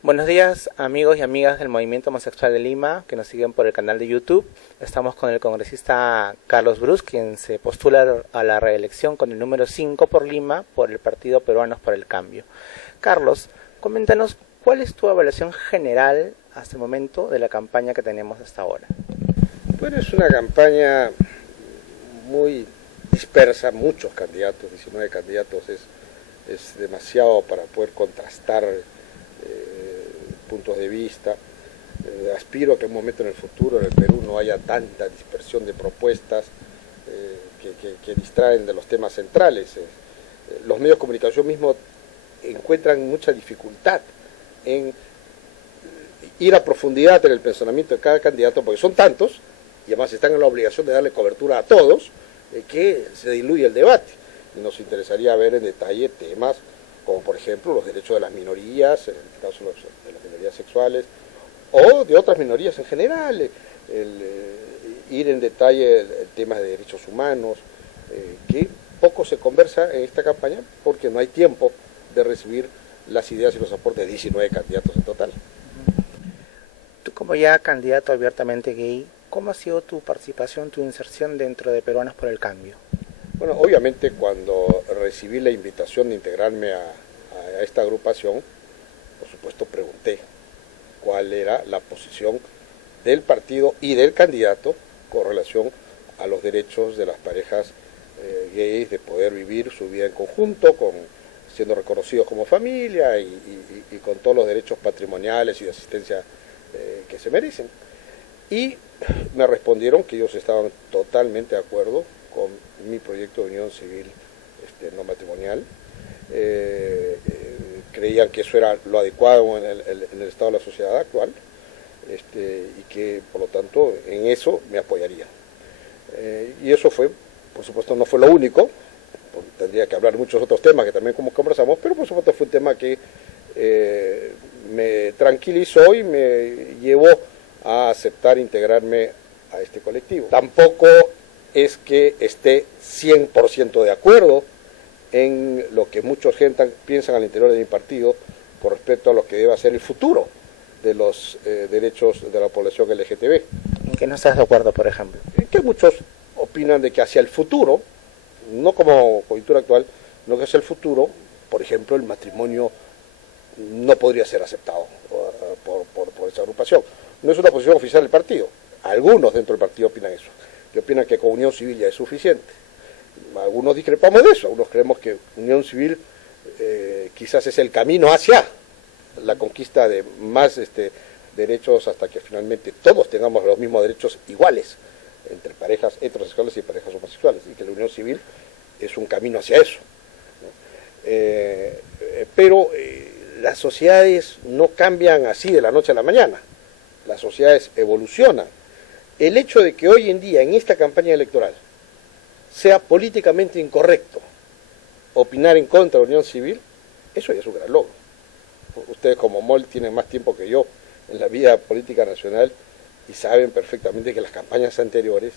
Buenos días, amigos y amigas del Movimiento Homosexual de Lima que nos siguen por el canal de YouTube. Estamos con el congresista Carlos Brus, quien se postula a la reelección con el número 5 por Lima por el Partido Peruanos por el Cambio. Carlos, coméntanos cuál es tu evaluación general hasta el momento de la campaña que tenemos hasta ahora. Bueno, es una campaña muy dispersa, muchos candidatos, 19 candidatos es demasiado para poder contrastar puntos de vista. Aspiro a que en un momento en el futuro en el Perú no haya tanta dispersión de propuestas que distraen de los temas centrales. Los medios de comunicación mismos encuentran mucha dificultad en ir a profundidad en el pensamiento de cada candidato, porque son tantos, y además están en la obligación de darle cobertura a todos, que se diluye el debate. Y nos interesaría ver en detalle temas como por ejemplo los derechos de las minorías, en el caso de las minorías sexuales, o de otras minorías en general, ir en detalle temas de derechos humanos, que poco se conversa en esta campaña porque no hay tiempo de recibir las ideas y los aportes de 19 candidatos en total. Tú, como ya candidato abiertamente gay, ¿cómo ha sido tu participación, tu inserción dentro de Peruanos por el Cambio? Bueno, obviamente cuando recibí la invitación de integrarme a esta agrupación, por supuesto pregunté cuál era la posición del partido y del candidato con relación a los derechos de las parejas gays de poder vivir su vida en conjunto, siendo reconocidos como familia y con todos los derechos patrimoniales y de asistencia que se merecen. Y me respondieron que ellos estaban totalmente de acuerdo con mi proyecto de unión civil no matrimonial. Creían que eso era lo adecuado en el estado de la sociedad actual, y que por lo tanto en eso me apoyarían. Y eso fue, por supuesto no fue lo único, tendría que hablar de muchos otros temas que también como conversamos, pero por supuesto fue un tema que me tranquilizó y me llevó a aceptar integrarme a este colectivo. Tampoco es que esté 100% de acuerdo en lo que muchos gente piensan al interior de mi partido con respecto a lo que debe ser el futuro de los derechos de la población LGTB. ¿En qué no estás de acuerdo, por ejemplo? Que muchos opinan de que hacia el futuro, no como coyuntura actual, no que hacia el futuro, por ejemplo, el matrimonio no podría ser aceptado por esa agrupación. No es una posición oficial del partido. Algunos dentro del partido opinan eso, que opinan que con unión civil ya es suficiente. Algunos discrepamos de eso, algunos creemos que unión civil quizás es el camino hacia la conquista de más derechos hasta que finalmente todos tengamos los mismos derechos iguales entre parejas heterosexuales y parejas homosexuales, y que la unión civil es un camino hacia eso, ¿no? Pero las sociedades no cambian así de la noche a la mañana, las sociedades evolucionan. El hecho de que hoy en día en esta campaña electoral sea políticamente incorrecto opinar en contra de la unión civil, eso ya es un gran logro. Ustedes como MOL tienen más tiempo que yo en la vida política nacional y saben perfectamente que en las campañas anteriores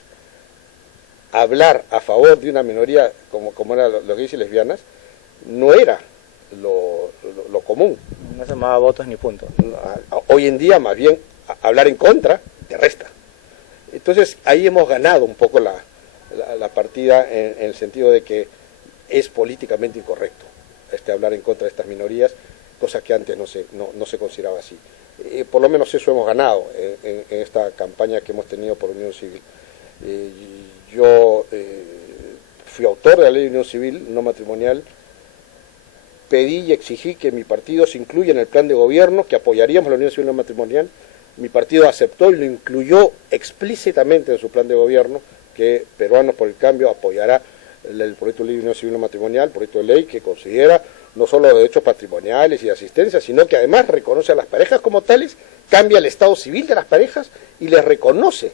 hablar a favor de una minoría como eran los gays y lesbianas no era lo común. No se llamaba votos ni puntos. Hoy en día más bien hablar en contra te resta. Entonces ahí hemos ganado un poco la partida en el sentido de que es políticamente incorrecto hablar en contra de estas minorías, cosa que antes no se consideraba así. Por lo menos eso hemos ganado en esta campaña que hemos tenido por Unión Civil. Yo fui autor de la ley de Unión Civil no matrimonial, pedí y exigí que mi partido se incluya en el plan de gobierno, que apoyaríamos la Unión Civil no matrimonial. Mi partido aceptó y lo incluyó explícitamente en su plan de gobierno, que Peruanos por el Cambio apoyará el proyecto de ley de unión civil no matrimonial, proyecto de ley que considera no solo los derechos patrimoniales y de asistencia, sino que además reconoce a las parejas como tales, cambia el estado civil de las parejas y les reconoce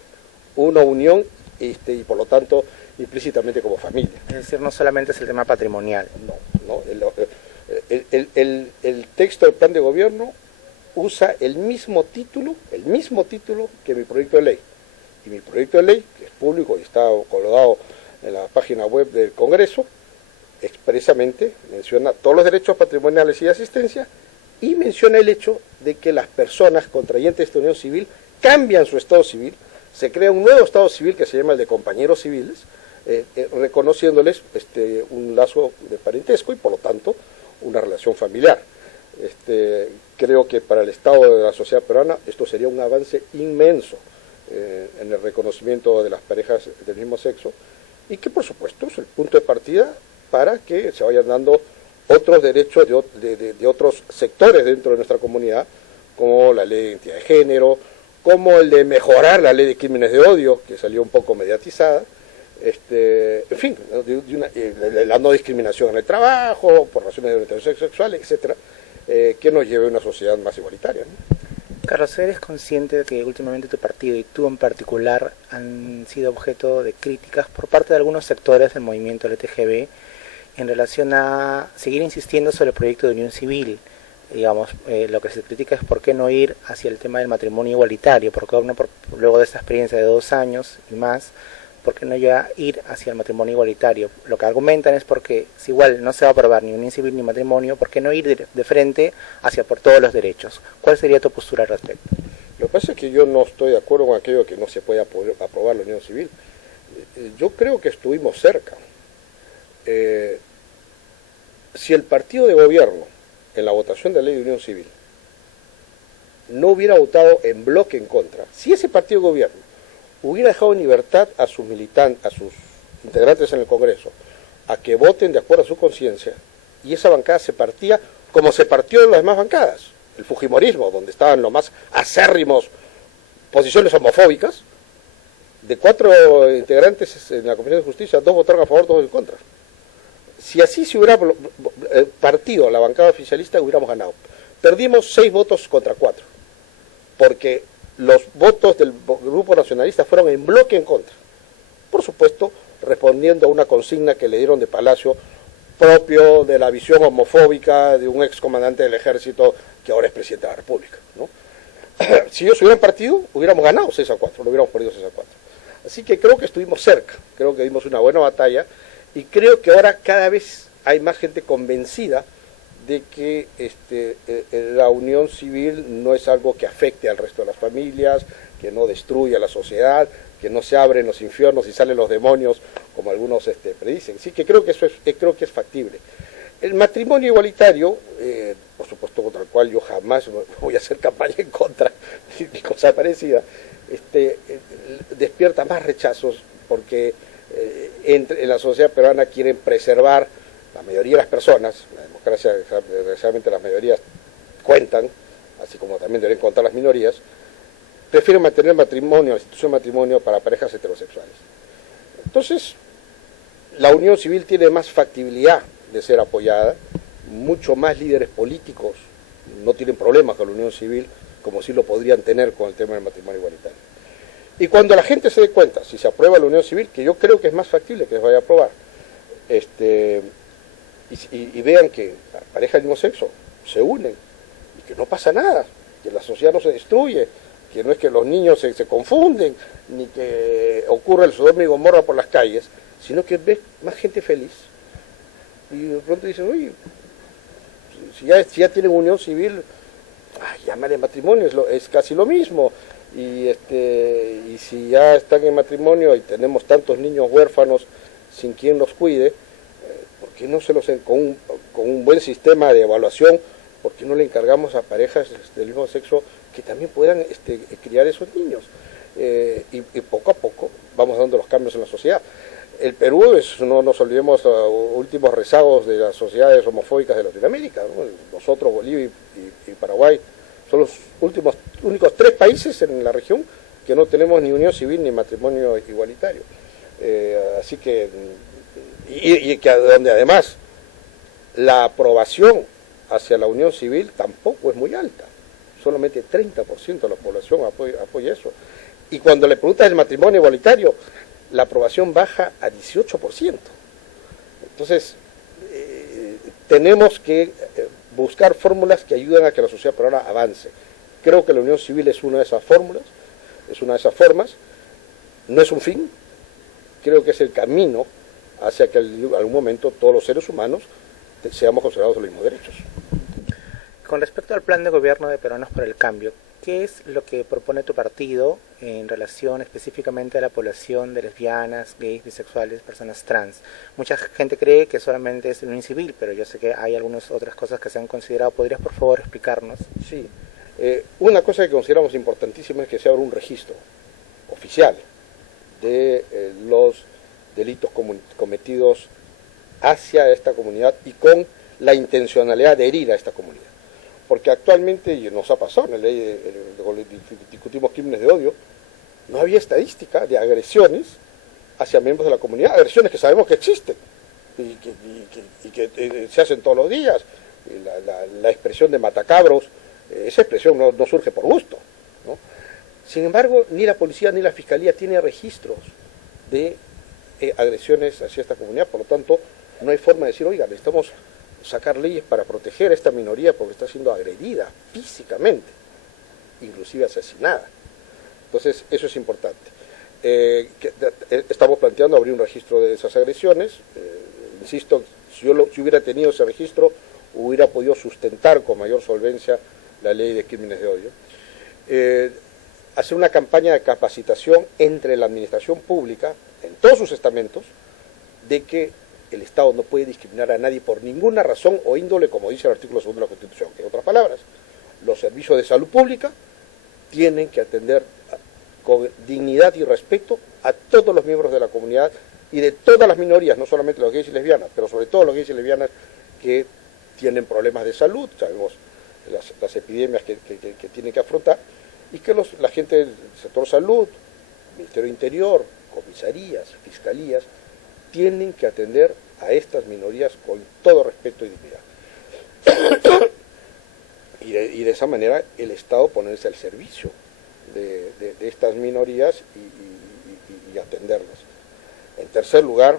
una unión y por lo tanto implícitamente como familia. Es decir, no solamente es el tema patrimonial. No, el texto del plan de gobierno usa el mismo título que mi proyecto de ley. Y mi proyecto de ley, que es público y está colgado en la página web del Congreso, expresamente menciona todos los derechos patrimoniales y de asistencia y menciona el hecho de que las personas contrayentes de esta unión civil cambian su estado civil, se crea un nuevo estado civil que se llama el de compañeros civiles, reconociéndoles un lazo de parentesco y por lo tanto una relación familiar. Creo que para el estado de la sociedad peruana esto sería un avance inmenso en el reconocimiento de las parejas del mismo sexo y que por supuesto es el punto de partida para que se vayan dando otros derechos de otros sectores dentro de nuestra comunidad, como la ley de identidad de género, como el de mejorar la ley de crímenes de odio, que salió un poco mediatizada, en fin, la no discriminación en el trabajo, por razones de orientación sexual, etcétera, que nos lleve a una sociedad más igualitaria, ¿no? Carlos, ¿eres consciente de que últimamente tu partido y tú en particular han sido objeto de críticas por parte de algunos sectores del movimiento LGTB en relación a seguir insistiendo sobre el proyecto de unión civil? Digamos, lo que se critica es por qué no ir hacia el tema del matrimonio igualitario, luego de esta experiencia de 2 años y más, ¿por qué no ya ir hacia el matrimonio igualitario? Lo que argumentan es porque si igual no se va a aprobar ni unión civil ni matrimonio, ¿por qué no ir de frente hacia por todos los derechos? ¿Cuál sería tu postura al respecto? Lo que pasa es que yo no estoy de acuerdo con aquello que no se puede aprobar la unión civil. Yo creo que estuvimos cerca. Si el partido de gobierno, en la votación de la ley de unión civil, no hubiera votado en bloque en contra, si ese partido de gobierno hubiera dejado en libertad a sus militantes, a sus integrantes en el Congreso, a que voten de acuerdo a su conciencia, y esa bancada se partía como se partió en las demás bancadas, el fujimorismo, donde estaban los más acérrimos posiciones homofóbicas, de 4 integrantes en la Comisión de Justicia, 2 votaron a favor, 2 en contra. Si así se hubiera partido la bancada oficialista, hubiéramos ganado. Perdimos 6 votos contra 4, porque los votos del grupo nacionalista fueron en bloque en contra. Por supuesto, respondiendo a una consigna que le dieron de Palacio, propio de la visión homofóbica de un excomandante del ejército que ahora es presidente de la República, ¿no? Si ellos hubieran partido, hubiéramos ganado 6-4, no hubiéramos perdido 6-4. Así que creo que estuvimos cerca, creo que dimos una buena batalla y creo que ahora cada vez hay más gente convencida de que la unión civil no es algo que afecte al resto de las familias, que no destruya la sociedad, que no se abren los infiernos y salen los demonios, como algunos predicen. Así que creo que eso creo que es factible. El matrimonio igualitario, por supuesto, contra el cual yo jamás voy a hacer campaña en contra, ni cosa parecida, despierta más rechazos porque en la sociedad peruana quieren preservar la mayoría de las personas, la democracia, desgraciadamente las mayorías cuentan, así como también deben contar las minorías, prefieren mantener el matrimonio, la institución de matrimonio para parejas heterosexuales. Entonces, la unión civil tiene más factibilidad de ser apoyada, mucho más líderes políticos no tienen problemas con la unión civil, como sí lo podrían tener con el tema del matrimonio igualitario. Y cuando la gente se dé cuenta, si se aprueba la unión civil, que yo creo que es más factible que se vaya a aprobar, y vean que las parejas del mismo sexo se unen y que no pasa nada, que la sociedad no se destruye, que no es que los niños se confunden, ni que ocurre el Sodoma y Gomorra por las calles, sino que ves más gente feliz y de pronto dicen, oye, si ya tienen unión civil, llámale matrimonio, es casi lo mismo, y si ya están en matrimonio y tenemos tantos niños huérfanos sin quien los cuide, ¿por qué no con un buen sistema de evaluación, por qué no le encargamos a parejas del mismo sexo que también puedan criar esos niños? Y poco a poco vamos dando los cambios en la sociedad. El Perú no nos olvidemos, últimos rezagos de las sociedades homofóbicas de Latinoamérica, ¿no? Nosotros, Bolivia y Paraguay, son los únicos 3 países en la región que no tenemos ni unión civil ni matrimonio igualitario. Así que, y que donde además la aprobación hacia la unión civil tampoco es muy alta, solamente 30% de la población apoya eso. Y cuando le preguntas el matrimonio igualitario, la aprobación baja a 18%. Entonces, tenemos que buscar fórmulas que ayuden a que la sociedad peruana avance. Creo que la unión civil es una de esas fórmulas, es una de esas formas, no es un fin, creo que es el camino hacia que en algún momento todos los seres humanos seamos considerados los mismos derechos. Con respecto al plan de gobierno de Peruanos por el Cambio, ¿qué es lo que propone tu partido en relación específicamente a la población de lesbianas, gays, bisexuales, personas trans? Mucha gente cree que solamente es el unión civil, pero yo sé que hay algunas otras cosas que se han considerado. ¿Podrías por favor explicarnos? Sí, una cosa que consideramos importantísima es que se abra un registro oficial de los delitos cometidos hacia esta comunidad y con la intencionalidad de herir a esta comunidad. Porque actualmente, y nos ha pasado en la ley, discutimos crímenes de odio, no había estadística de agresiones hacia miembros de la comunidad, agresiones que sabemos que existen y que se hacen todos los días. La expresión de matacabros, esa expresión no surge por gusto, ¿no? Sin embargo, ni la policía ni la fiscalía tiene registros de agresiones hacia esta comunidad, por lo tanto, no hay forma de decir, oiga, necesitamos sacar leyes para proteger a esta minoría porque está siendo agredida físicamente, inclusive asesinada. Entonces, eso es importante. Estamos planteando abrir un registro de esas agresiones. Insisto, si hubiera tenido ese registro, hubiera podido sustentar con mayor solvencia la ley de crímenes de odio. Hacer una campaña de capacitación entre la administración pública, en todos sus estamentos, de que el Estado no puede discriminar a nadie por ninguna razón o índole, como dice el artículo 2 de la Constitución. En otras palabras, los servicios de salud pública tienen que atender con dignidad y respeto a todos los miembros de la comunidad y de todas las minorías, no solamente los gays y lesbianas, pero sobre todo los gays y lesbianas que tienen problemas de salud, sabemos las epidemias que tienen que afrontar, y que la gente del sector salud, Ministerio de Interior, comisarías, fiscalías, tienen que atender a estas minorías con todo respeto y dignidad. Y de esa manera el Estado ponerse al servicio de estas minorías y atenderlas. En tercer lugar,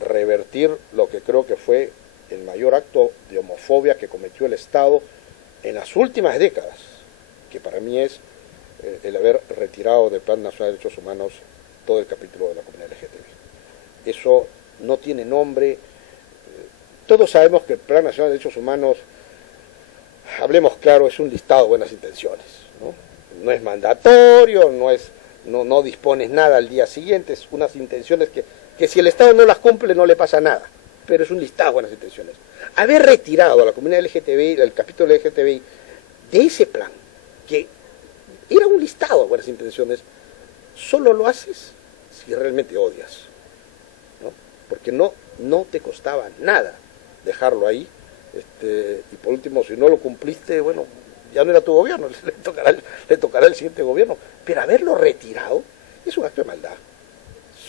revertir lo que creo que fue el mayor acto de homofobia que cometió el Estado en las últimas décadas, que para mí es el haber retirado del Plan Nacional de Derechos Humanos todo el capítulo de la comunidad LGTB. Eso no tiene nombre. Todos sabemos que el Plan Nacional de Derechos Humanos, hablemos claro, es un listado de buenas intenciones, ¿no? No es mandatorio, no dispones nada al día siguiente, es unas intenciones que si el Estado no las cumple no le pasa nada, pero es un listado de buenas intenciones. Haber retirado a la comunidad LGTBI, el capítulo LGTBI, de ese plan, que era un listado de buenas intenciones, solo lo haces si realmente odias, ¿no? Porque no te costaba nada dejarlo ahí, y por último, si no lo cumpliste, bueno, ya no era tu gobierno, le tocará al siguiente gobierno, pero haberlo retirado es un acto de maldad.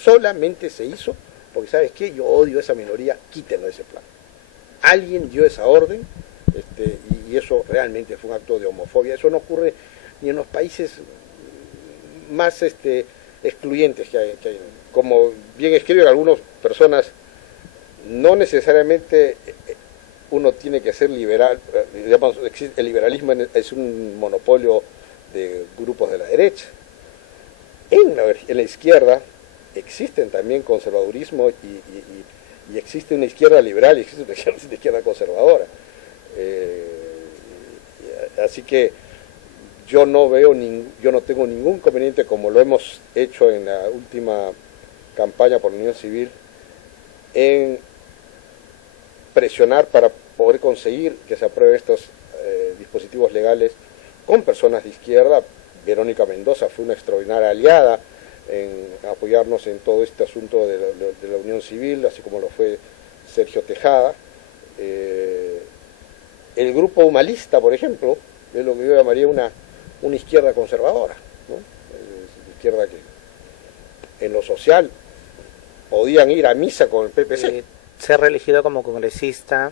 Solamente se hizo porque, ¿sabes qué? Yo odio a esa minoría, quítenlo de ese plan. Alguien dio esa orden, y eso realmente fue un acto de homofobia. Eso no ocurre ni en los países más excluyentes que hay. Como bien escriben algunas personas, no necesariamente uno tiene que ser liberal. Digamos, el liberalismo es un monopolio de grupos de la derecha. En la izquierda existen también conservadurismo y existe una izquierda liberal y existe una izquierda conservadora. Así que yo no tengo ningún inconveniente, como lo hemos hecho en la última campaña por la Unión Civil, en presionar para poder conseguir que se aprueben estos dispositivos legales con personas de izquierda. Verónica Mendoza fue una extraordinaria aliada en apoyarnos en todo este asunto de la Unión Civil, así como lo fue Sergio Tejada. El grupo humanista, por ejemplo, es lo que yo llamaría una izquierda conservadora, ¿no? Izquierda que en lo social podían ir a misa con el PPC. Ser reelegido como congresista,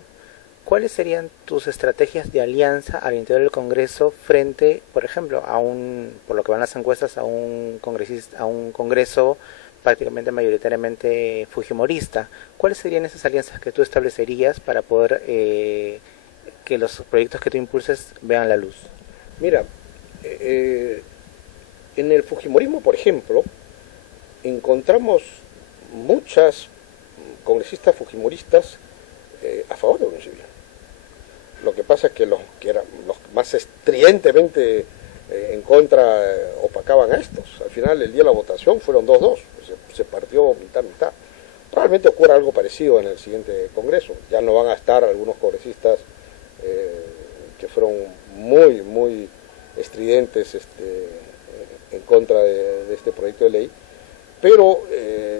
¿cuáles serían tus estrategias de alianza al interior del Congreso frente, por ejemplo, por lo que van las encuestas, a un Congreso prácticamente mayoritariamente fujimorista? ¿Cuáles serían esas alianzas que tú establecerías para poder que los proyectos que tú impulses vean la luz? Mira, en el fujimorismo, por ejemplo, encontramos muchas congresistas fujimoristas a favor de la Unión Civil. Lo que pasa es que los que eran los más estridentemente en contra opacaban a estos. Al final, el día de la votación fueron 2-2, se partió mitad-mitad. Probablemente ocurra algo parecido en el siguiente Congreso. Ya no van a estar algunos congresistas que fueron muy estridentes en contra de este proyecto de ley, pero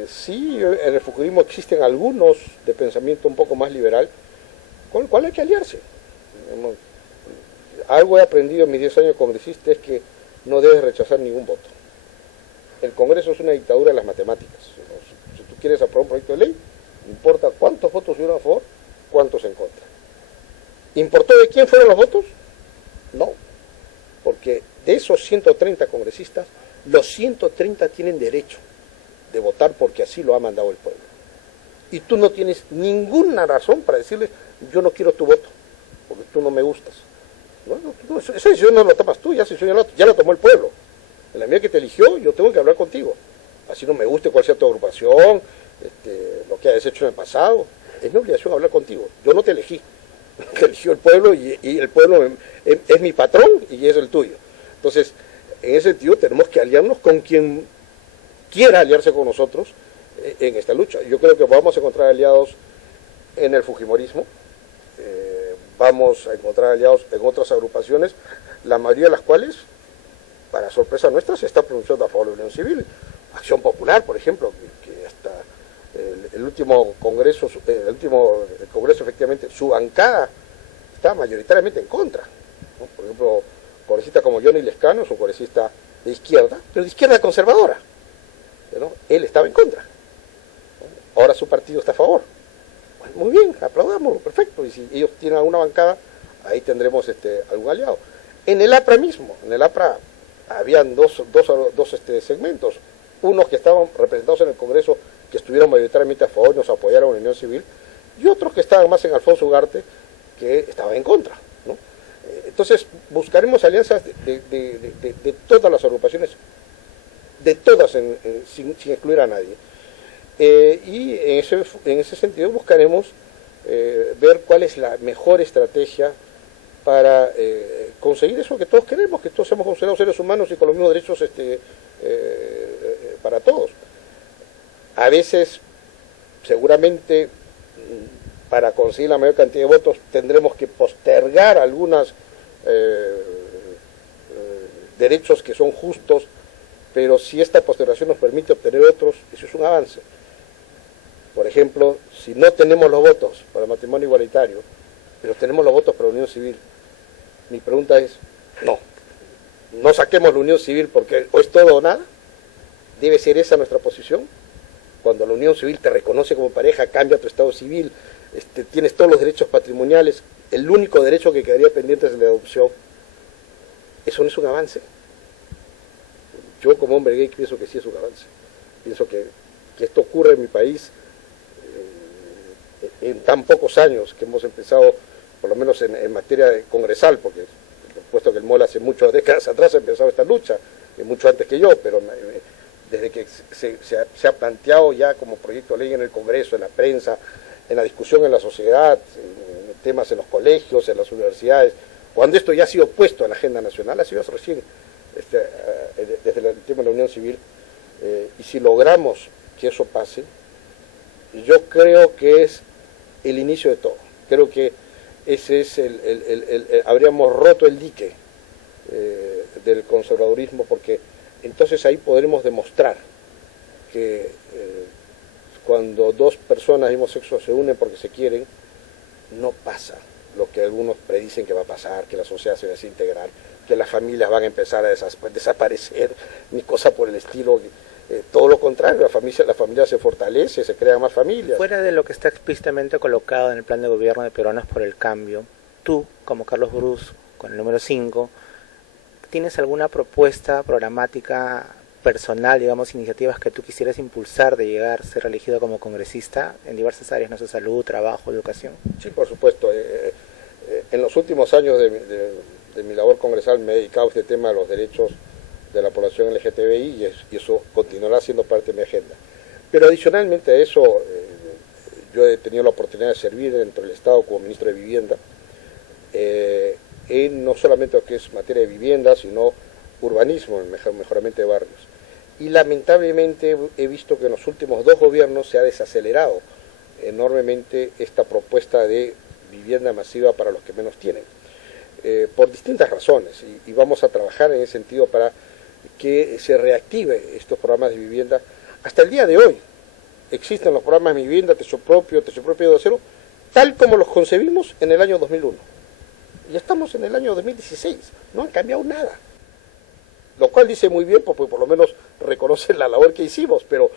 sí, en el fujimorismo existen algunos de pensamiento un poco más liberal, con el cual hay que aliarse. Algo he aprendido en mis 10 años de congresista es que no debes rechazar ningún voto. El Congreso es una dictadura de las matemáticas. Si tú quieres aprobar un proyecto de ley, no importa cuántos votos hubieron a favor, cuántos en contra. ¿Importó de quién fueron los votos? No, porque de esos 130 congresistas, los 130 tienen derecho de votar porque así lo ha mandado el pueblo. Y tú no tienes ninguna razón para decirles, yo no quiero tu voto, porque tú no me gustas. No, esa decisión no la tomas tú, ya la tomó el pueblo. En la medida que te eligió, yo tengo que hablar contigo. Así no me guste cuál sea tu agrupación, lo que hayas hecho en el pasado. Es mi obligación hablar contigo. Yo no te elegí. Te eligió el pueblo y el pueblo es mi patrón y es el tuyo. Entonces, en ese sentido, tenemos que aliarnos con quien quiera aliarse con nosotros en esta lucha. Yo creo que vamos a encontrar aliados en el fujimorismo, vamos a encontrar aliados en otras agrupaciones, la mayoría de las cuales, para sorpresa nuestra, se está pronunciando a favor de la unión civil. Acción Popular, por ejemplo, que hasta el último congreso, efectivamente, su bancada está mayoritariamente en contra, ¿no? Por ejemplo, congresista como Johnny Lescano es un congresista de izquierda, pero de izquierda conservadora, ¿no? Él estaba en contra, ¿no? Ahora su partido está a favor. Bueno, muy bien, aplaudámoslo, perfecto. Y si ellos tienen alguna bancada, ahí tendremos algún aliado. En el APRA mismo, habían dos segmentos, unos que estaban representados en el Congreso, que estuvieron mayoritariamente a favor y nos apoyaron en la unión civil, y otros que estaban más en Alfonso Ugarte, que estaban en contra, ¿no? Entonces buscaremos alianzas de todas las agrupaciones, de todas, sin excluir a nadie. Y en ese sentido buscaremos ver cuál es la mejor estrategia para conseguir eso que todos queremos, que todos seamos considerados seres humanos y con los mismos derechos para todos. A veces, seguramente, para conseguir la mayor cantidad de votos tendremos que postergar algunos derechos que son justos, pero si esta postergación nos permite obtener otros, eso es un avance. Por ejemplo, si no tenemos los votos para el matrimonio igualitario, pero tenemos los votos para la unión civil, mi pregunta es, no saquemos la unión civil porque o es todo o nada. ¿Debe ser esa nuestra posición? Cuando la unión civil te reconoce como pareja, cambia tu estado civil, tienes todos los derechos patrimoniales, el único derecho que quedaría pendiente es el de adopción. ¿Eso no es un avance? Yo como hombre gay pienso que sí es un avance. Pienso que esto ocurre en mi país en tan pocos años que hemos empezado, por lo menos en materia congresal, porque puesto que el MOL hace muchas décadas atrás ha empezado esta lucha, mucho antes que yo, pero desde que se ha planteado ya como proyecto de ley en el Congreso, en la prensa, en la discusión en la sociedad, en temas en los colegios, en las universidades, cuando esto ya ha sido puesto en la agenda nacional, ha sido recién desde el tema de la unión civil, y si logramos que eso pase, yo creo que es el inicio de todo. Creo que ese es habríamos roto el dique del conservadurismo, porque entonces ahí podremos demostrar que cuando dos personas del mismo sexo se unen porque se quieren, no pasa lo que algunos predicen que va a pasar, que la sociedad se va a desintegrar, que las familias van a empezar a desaparecer, ni cosa por el estilo. Todo lo contrario, la familia se fortalece, se crean más familias. Fuera de lo que está explícitamente colocado en el plan de gobierno de Peruanos por el Cambio, tú, como Carlos Brus, con el número 5, ¿tienes alguna propuesta programática personal, digamos, iniciativas que tú quisieras impulsar de llegar a ser elegido como congresista en diversas áreas, no sé, salud, trabajo, educación? Sí, por supuesto. En los últimos años de mi labor congresal me he dedicado a este tema de los derechos de la población LGTBI y eso continuará siendo parte de mi agenda. Pero adicionalmente a eso, yo he tenido la oportunidad de servir dentro del Estado como ministro de Vivienda en no solamente lo que es materia de vivienda, sino urbanismo, en mejoramiento de barrios. Y lamentablemente he visto que en los últimos 2 gobiernos se ha desacelerado enormemente esta propuesta de vivienda masiva para los que menos tienen, por distintas razones, y vamos a trabajar en ese sentido para que se reactive estos programas de vivienda. Hasta el día de hoy existen los programas de vivienda, techo propio 2.0, tal como los concebimos en el año 2001. Y estamos en el año 2016, no han cambiado nada. Lo cual dice muy bien, porque por lo menos reconocen la labor que hicimos, pero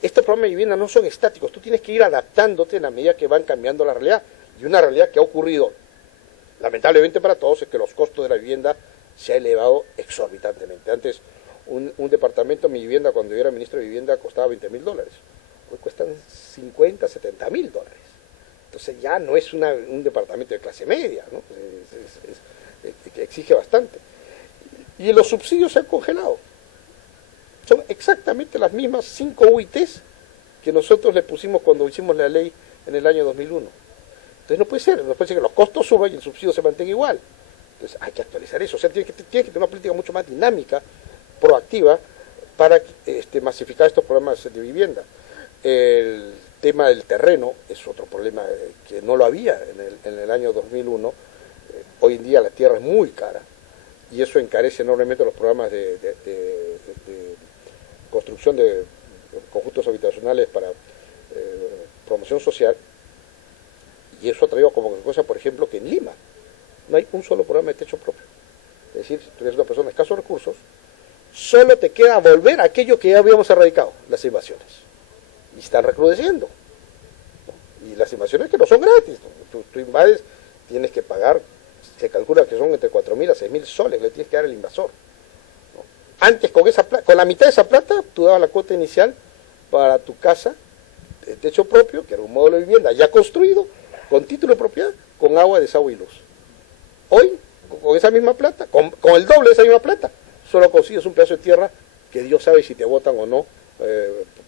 estos programas de vivienda no son estáticos, tú tienes que ir adaptándote en la medida que van cambiando la realidad. Y una realidad que ha ocurrido, lamentablemente para todos, es que los costos de la vivienda se ha elevado exorbitantemente. Antes, un departamento, mi vivienda, cuando yo era ministro de Vivienda, costaba $20.000. Hoy cuestan $50.000, $70.000. Entonces ya no es un departamento de clase media, ¿no? Exige bastante. Y los subsidios se han congelado. Son exactamente las mismas 5 UITs que nosotros le pusimos cuando hicimos la ley en el año 2001. Entonces no puede ser que los costos suban y el subsidio se mantenga igual. Entonces hay que actualizar eso. O sea, tiene que tener una política mucho más dinámica, proactiva, para masificar estos programas de vivienda. El tema del terreno es otro problema que no lo había en el año 2001. Hoy en día la tierra es muy cara y eso encarece enormemente los programas de construcción de conjuntos habitacionales para promoción social, y eso ha traído como consecuencia, por ejemplo, que en Lima no hay un solo programa de techo propio. Es decir, si tú eres una persona de escasos recursos, solo te queda volver a aquello que ya habíamos erradicado, las invasiones. Y están recrudeciendo. Y las invasiones que no son gratis. Tú invades, tienes que pagar, se calcula que son entre 4.000 a 6.000 soles, le tienes que dar al invasor. Antes, con la mitad de esa plata, tú dabas la cuota inicial para tu casa, de techo propio, que era un módulo de vivienda ya construido, con título de propiedad, con agua, desagüe y luz. Hoy, con esa misma plata, con el doble de esa misma plata, solo consigues un pedazo de tierra que Dios sabe si te votan o no,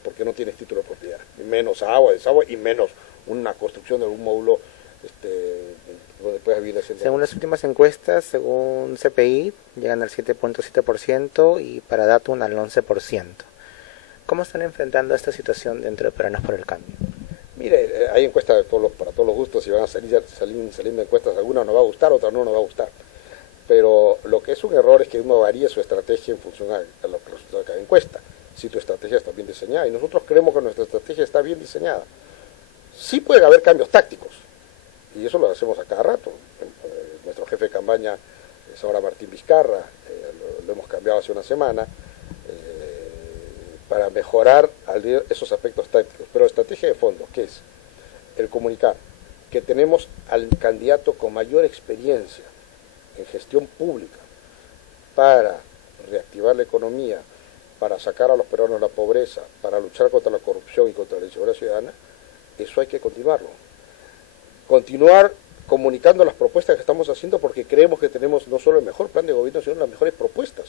porque no tienes título de propiedad. Menos agua, desagüe y menos una construcción de un módulo donde puedas vivir decentemente. Según las últimas encuestas, según CPI, llegan al 7.7% y para Datum al 11%. ¿Cómo están enfrentando esta situación dentro de Peruanos por el Cambio? Mire, hay encuestas para todos los gustos y van a saliendo encuestas, algunas nos va a gustar, otras no nos va a gustar. Pero lo que es un error es que uno varíe su estrategia en función a los resultados de cada encuesta, si tu estrategia está bien diseñada. Y nosotros creemos que nuestra estrategia está bien diseñada. Sí pueden haber cambios tácticos, y eso lo hacemos a cada rato. Nuestro jefe de campaña es ahora Martín Vizcarra, lo hemos cambiado hace una semana, para mejorar esos aspectos tácticos. Pero estrategia de fondo, ¿qué es? El comunicar que tenemos al candidato con mayor experiencia en gestión pública para reactivar la economía, para sacar a los peruanos de la pobreza, para luchar contra la corrupción y contra la inseguridad ciudadana. Eso hay que continuarlo. Continuar comunicando las propuestas que estamos haciendo, porque creemos que tenemos no solo el mejor plan de gobierno, sino las mejores propuestas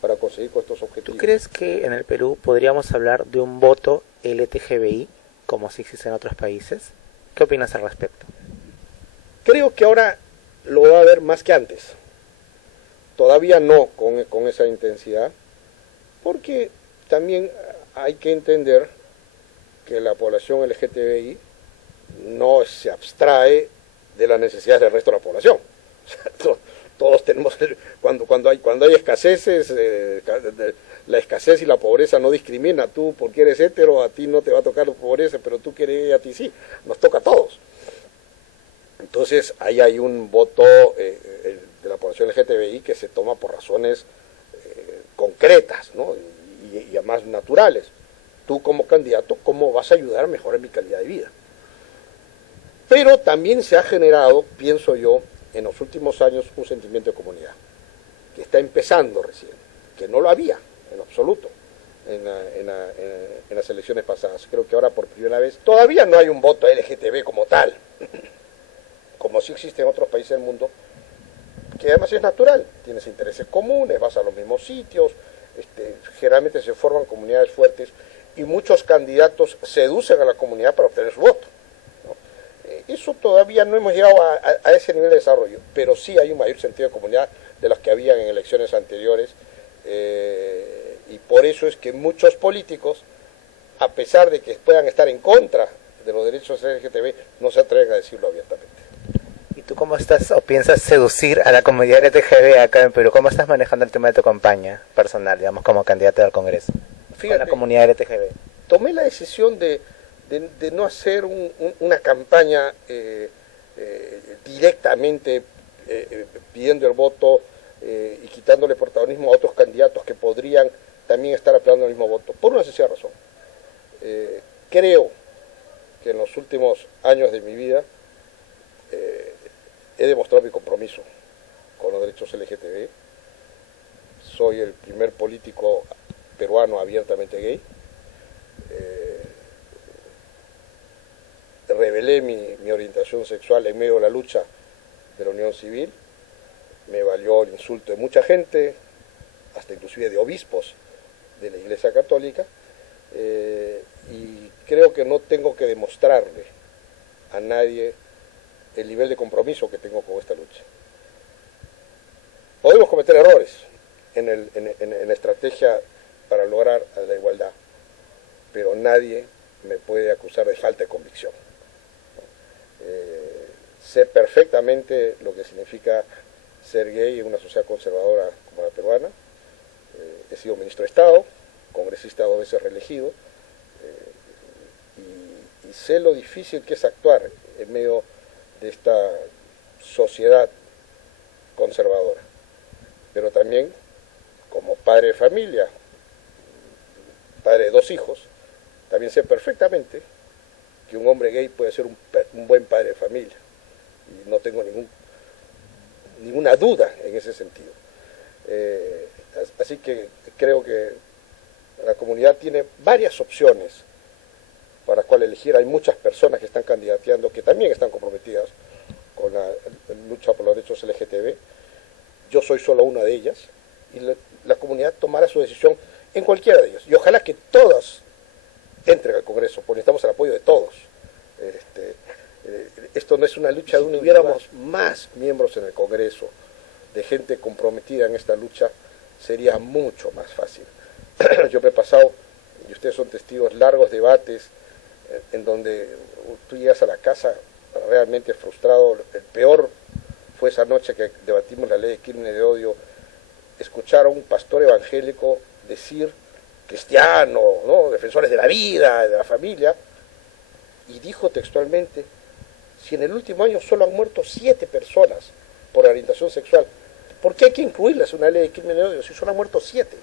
para conseguir con estos objetivos. ¿Tú crees que en el Perú podríamos hablar de un voto LTGBI, como sí existe en otros países? ¿Qué opinas al respecto? Creo que ahora lo va a haber más que antes. Todavía no con esa intensidad, porque también hay que entender que la población LGTBI no se abstrae de las necesidades del resto de la población. O sea, todos tenemos, cuando hay escaseces, la escasez y la pobreza no discrimina. Tú, porque eres hetero, a ti no te va a tocar la pobreza, pero tú que eres, a ti sí. Nos toca a todos. Entonces, ahí hay un voto de la población LGTBI que se toma por razones concretas, ¿no? y además naturales. Tú como candidato, ¿cómo vas a ayudar a mejorar mi calidad de vida? Pero también se ha generado, pienso yo, en los últimos años un sentimiento de comunidad, que está empezando recién, que no lo había en absoluto en las elecciones pasadas. Creo que ahora por primera vez todavía no hay un voto LGTB como tal, como sí existe en otros países del mundo, que además es natural, tienes intereses comunes, vas a los mismos sitios, generalmente se forman comunidades fuertes y muchos candidatos seducen a la comunidad para obtener su voto, ¿no? eso todavía no hemos llegado a ese nivel de desarrollo, pero sí hay un mayor sentido de comunidad de los que habían en elecciones anteriores, y por eso es que muchos políticos, a pesar de que puedan estar en contra de los derechos LGTB, no se atreven a decirlo abiertamente. ¿Y tú cómo estás o piensas seducir a la comunidad LGTB acá en Perú? ¿Cómo estás manejando el tema de tu campaña personal, digamos, como candidato al Congreso? Fíjate, con la comunidad LGTB. Tomé la decisión de no hacer una campaña directamente pidiendo el voto y quitándole protagonismo a otros candidatos que podrían también estar apelando el mismo voto, por una sencilla razón. Creo que en los últimos años de mi vida he demostrado mi compromiso con los derechos LGTB. Soy el primer político peruano abiertamente gay. Revelé mi orientación sexual en medio de la lucha de la unión civil. Me valió el insulto de mucha gente, hasta inclusive de obispos de la Iglesia Católica, y creo que no tengo que demostrarle a nadie el nivel de compromiso que tengo con esta lucha. Podemos cometer errores en la estrategia para lograr la igualdad, pero nadie me puede acusar de falta de convicción. Sé perfectamente lo que significa ser gay en una sociedad conservadora como la peruana. He sido ministro de Estado, congresista 2 veces reelegido, y sé lo difícil que es actuar en medio de esta sociedad conservadora. Pero también, como padre de familia, padre de 2 hijos, también sé perfectamente que un hombre gay puede ser un buen padre de familia, y no tengo ninguna duda en ese sentido. Así que creo que la comunidad tiene varias opciones para cuál elegir. Hay muchas personas que están candidateando que también están comprometidas con la lucha por los derechos LGTB. Yo soy solo una de ellas, y la comunidad tomará su decisión en cualquiera de ellas, y ojalá que todas entren al Congreso, porque necesitamos el apoyo de todos. Esto no es una lucha de uno. Si tuviéramos más miembros en el Congreso, de gente comprometida en esta lucha, sería mucho más fácil. Yo me he pasado, y ustedes son testigos, largos debates en donde tú llegas a la casa realmente frustrado. El peor fue esa noche que debatimos la ley de crímenes de odio. Escuchar a un pastor evangélico decir, cristiano, ¿no?, defensores de la vida, de la familia, y dijo textualmente: si en el último año solo han muerto 7 personas por orientación sexual, ¿por qué hay que incluirlas en una ley de crímenes de odio si solo han muerto 7?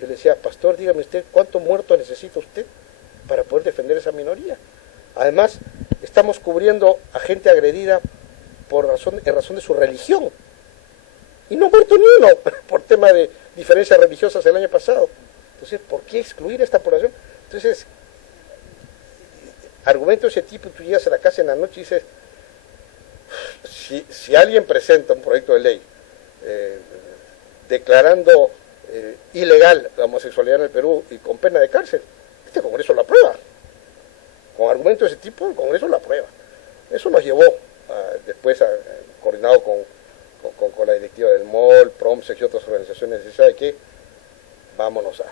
Yo le decía: pastor, dígame usted, ¿cuántos muertos necesita usted para poder defender esa minoría? Además, estamos cubriendo a gente agredida en razón de su religión, y no ha muerto ni uno por tema de diferencias religiosas el año pasado. Entonces, ¿por qué excluir a esta población? Entonces, argumento de ese tipo, tú llegas a la casa en la noche y dices, si alguien presenta un proyecto de ley declarando ilegal la homosexualidad en el Perú y con pena de cárcel, este Congreso lo aprueba. Con argumentos de ese tipo, el Congreso lo aprueba. Eso nos llevó después, coordinado con la directiva del MOL, PROMSEX y otras organizaciones, ¿sabe qué? Vámonos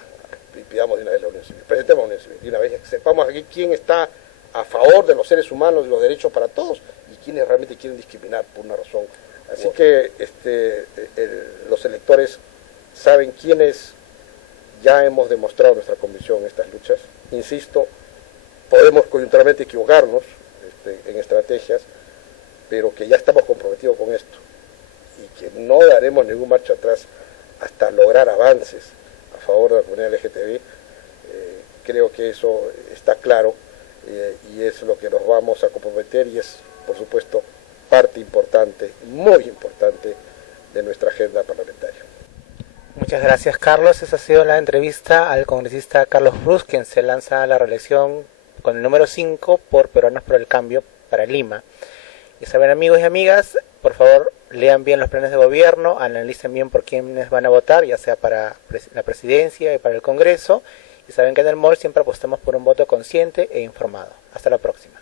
y pidamos de una vez la unión civil, presentemos la unión civil, de una vez sepamos aquí quién está a favor de los seres humanos y los derechos para todos, y quienes realmente quieren discriminar por una razón. Así que los electores saben quiénes ya hemos demostrado nuestra convicción en estas luchas. Insisto, podemos coyunturalmente equivocarnos en estrategias, pero que ya estamos comprometidos con esto, y que no daremos ningún marcha atrás hasta lograr avances a favor de la comunidad LGTB. Creo que eso está claro, y es lo que nos vamos a comprometer, y es, por supuesto, parte importante, muy importante, de nuestra agenda parlamentaria. Muchas gracias, Carlos. Esa ha sido la entrevista al congresista Carlos Brus, quien se lanza a la reelección con el número 5 por Peruanos por el Cambio para Lima. Y saben, amigos y amigas, por favor, lean bien los planes de gobierno, analicen bien por quiénes van a votar, ya sea para la presidencia y para el Congreso, y saben que en el MOL siempre apostamos por un voto consciente e informado. Hasta la próxima.